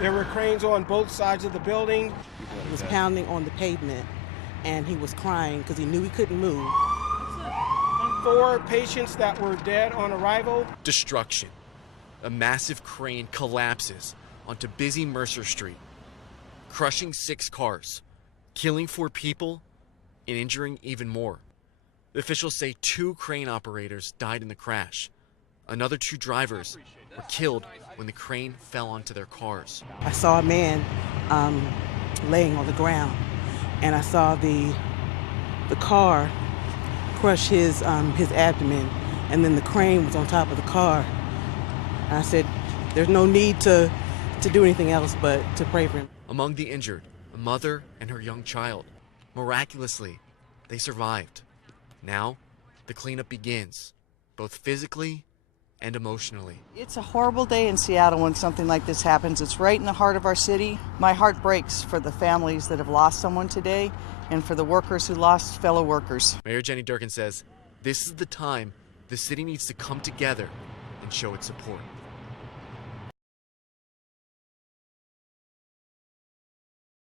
There were cranes on both sides of the building. He was pounding on the pavement, and he was crying because he knew he couldn't move. 4 patients that were dead on arrival. Destruction. A massive crane collapses onto busy Mercer Street, crushing 6 cars, killing 4 people, and injuring even more. Officials say 2 crane operators died in the crash. Another 2 drivers were killed when the crane fell onto their cars. I saw a man laying on the ground, and I saw the car crush his abdomen, and then the crane was on top of the car. And I said, there's no need to do anything else but to pray for him. Among the injured, a mother and her young child. Miraculously, they survived. Now, the cleanup begins, both physically and emotionally. It's a horrible day in Seattle when something like this happens. It's right in the heart of our city. My heart breaks for the families that have lost someone today and for the workers who lost fellow workers. Mayor Jenny Durkan says this is the time the city needs to come together and show its support.